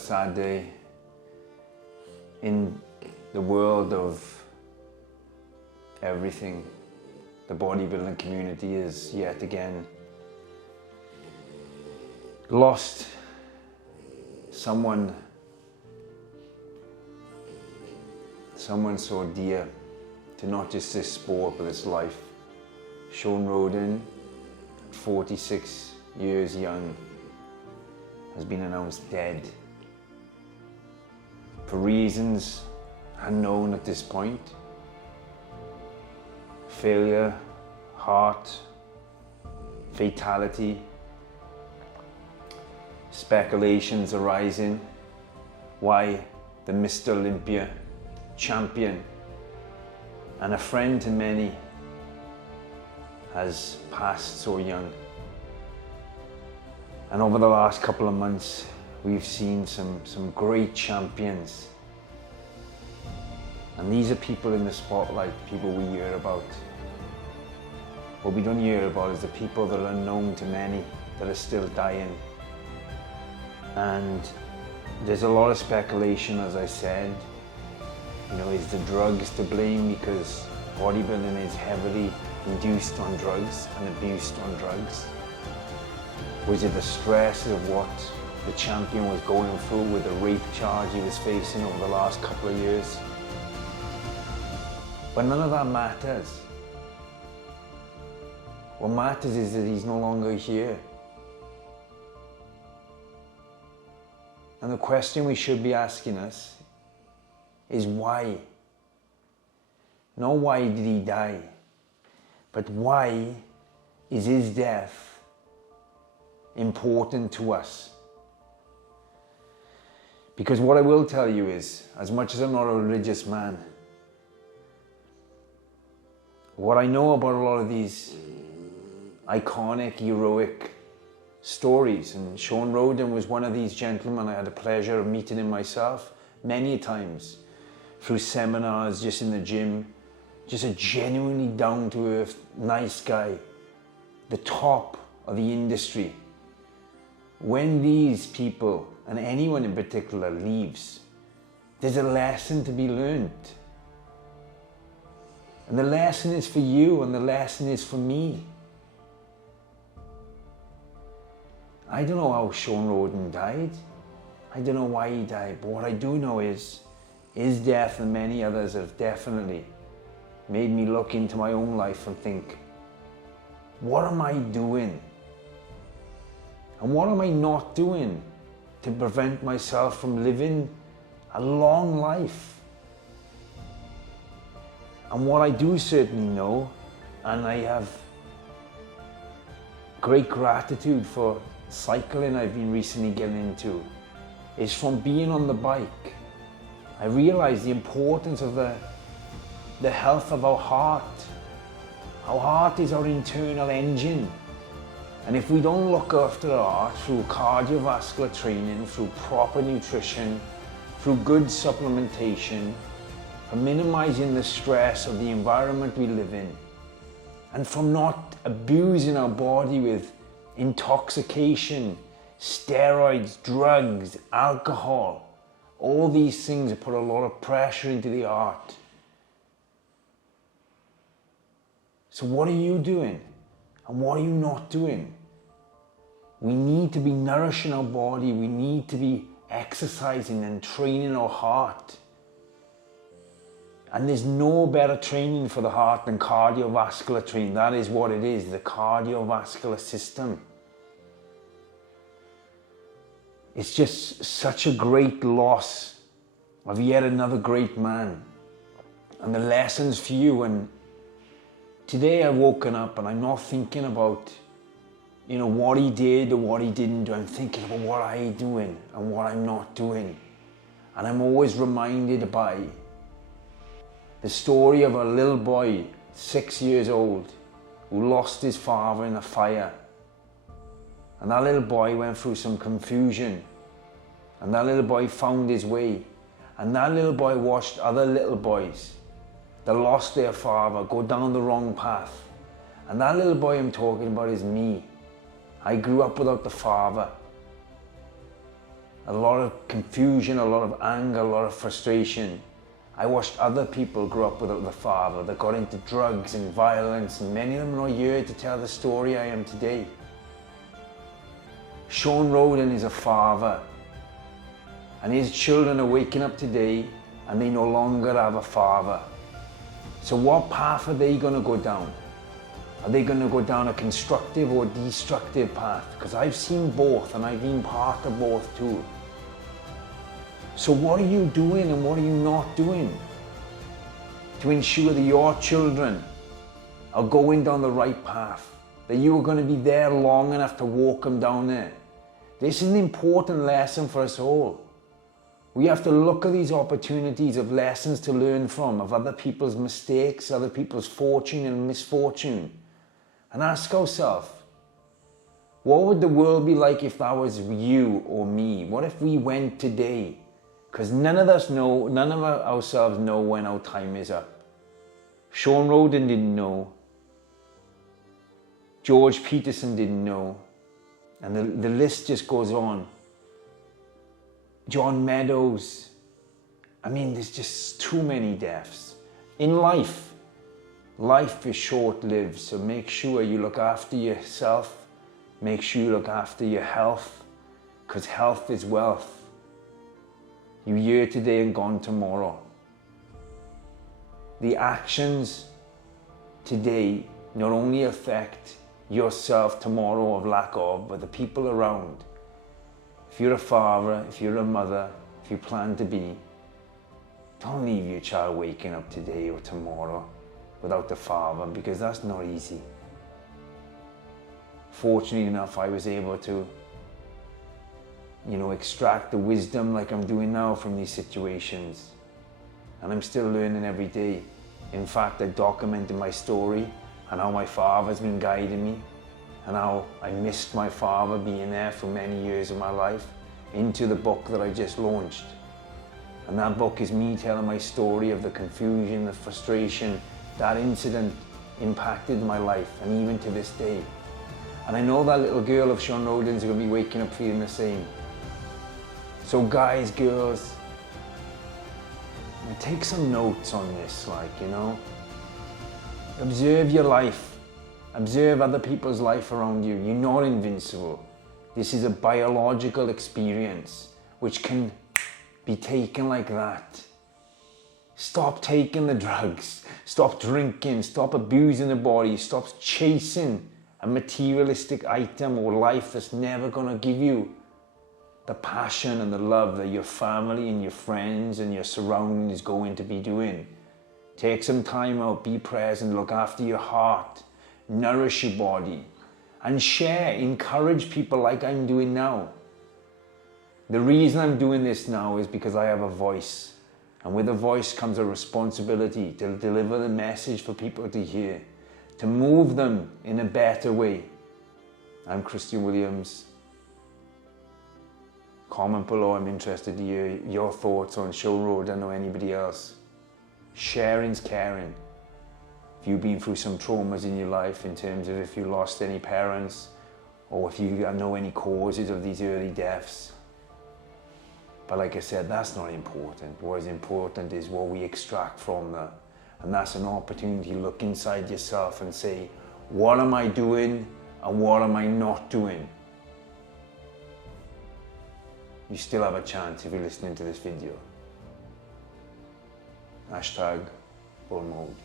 sad day. In the world of everything, the bodybuilding community is yet again lost someone so dear to not just this sport but this life. Shawn Rhoden, 46 years young, has been announced dead for reasons unknown at this point. Failure, heart, fatality, speculations arising why the Mr. Olympia champion and a friend to many has passed so young. And over the last couple of months, we've seen some great champions. And these are people in the spotlight, people we hear about. What we don't hear about is the people that are unknown to many, that are still dying. And there's a lot of speculation, as I said. You know, is the drugs to blame because bodybuilding is heavily induced on drugs and abused on drugs? Was it the stress of what the champion was going through with the rape charge he was facing over the last couple of years? But none of that matters. What matters is that he's no longer here. And the question we should be asking us is why? Not why did he die, but why is his death important to us? Because what I will tell you is, as much as I'm not a religious man, what I know about a lot of these iconic, heroic stories, and Shawn Rhoden was one of these gentlemen. I had the pleasure of meeting him myself many times through seminars, just in the gym, just a genuinely down-to-earth, nice guy, the top of the industry. When these people, and anyone in particular, leaves, there's a lesson to be learned. And the lesson is for you, and the lesson is for me. I don't know how Shawn Rhoden died. I don't know why he died, but what I do know is his death and many others have definitely made me look into my own life and think, what am I doing? And what am I not doing to prevent myself from living a long life? And what I do certainly know, and I have great gratitude for cycling I've been recently getting into, is from being on the bike, I realized the importance of the health of our heart. Our heart is our internal engine. And if we don't look after our heart through cardiovascular training, through proper nutrition, through good supplementation, from minimizing the stress of the environment we live in, and from not abusing our body with intoxication, steroids, drugs, alcohol, all these things put a lot of pressure into the heart. So what are you doing? And what are you not doing? We need to be nourishing our body. We need to be exercising and training our heart. And there's no better training for the heart than cardiovascular training. That is what it is, the cardiovascular system. It's just such a great loss of yet another great man. And the lessons for you. And today I've woken up and I'm not thinking about, you know, what he did or what he didn't do. I'm thinking about what I'm doing and what I'm not doing. And I'm always reminded by the story of a little boy, 6 years old, who lost his father in a fire. And that little boy went through some confusion. And that little boy found his way. And that little boy watched other little boys that lost their father go down the wrong path. And that little boy I'm talking about is me. I grew up without the father. a lot of confusion, a lot of anger, a lot of frustration. I watched other people grow up without the father, that got into drugs and violence, and many of them are not here to tell the story I am today. Shawn Rhoden is a father, and his children are waking up today and they no longer have a father. So what path are they going to go down? Are they going to go down a constructive or destructive path? Because I've seen both, and I've been part of both too. So what are you doing and what are you not doing to ensure that your children are going down the right path, that you are going to be there long enough to walk them down there? This is an important lesson for us all. We have to look at these opportunities of lessons to learn from, of other people's mistakes, other people's fortune and misfortune, and ask ourselves, what would the world be like if that was you or me? What if we went today? Because none of ourselves know when our time is up. Shawn Rhoden didn't know. George Peterson didn't know. And the list just goes on. John Meadows. I mean, there's just too many deaths. In life, life is short-lived, so make sure you look after yourself. Make sure you look after your health, because health is wealth. You're here today and gone tomorrow. The actions today not only affect yourself tomorrow or lack of, but the people around. If you're a father, if you're a mother, if you plan to be, don't leave your child waking up today or tomorrow without the father, because that's not easy. Fortunately enough, I was able to extract the wisdom like I'm doing now from these situations. And I'm still learning every day. In fact, I documented my story and how my father's been guiding me, and how I missed my father being there for many years of my life, into the book that I just launched. And that book is me telling my story of the confusion, the frustration, that incident impacted my life, and even to this day. And I know that little girl of Shawn Rhoden's going to be waking up feeling the same. So guys, girls, take some notes on this, observe your life, observe other people's life around you. You're not invincible. This is a biological experience which can be taken like that. Stop taking the drugs, stop drinking, stop abusing the body, stop chasing a materialistic item or life that's never gonna give you the passion and the love that your family and your friends and your surroundings is going to be doing. Take some time out, be present, look after your heart, nourish your body, and share, encourage people like I'm doing now. The reason I'm doing this now is because I have a voice, and with a voice comes a responsibility to deliver the message for people to hear, to move them in a better way. I'm Christian Williams. Comment below, I'm interested to hear your thoughts on Shawn Rhoden or anybody else. Sharing's caring. If you've been through some traumas in your life, in terms of if you lost any parents, or if you know any causes of these early deaths. But like I said, that's not important. What is important is what we extract from that. And that's an opportunity to look inside yourself and say, what am I doing and what am I not doing? You still have a chance if you're listening to this video. #Bull Mode.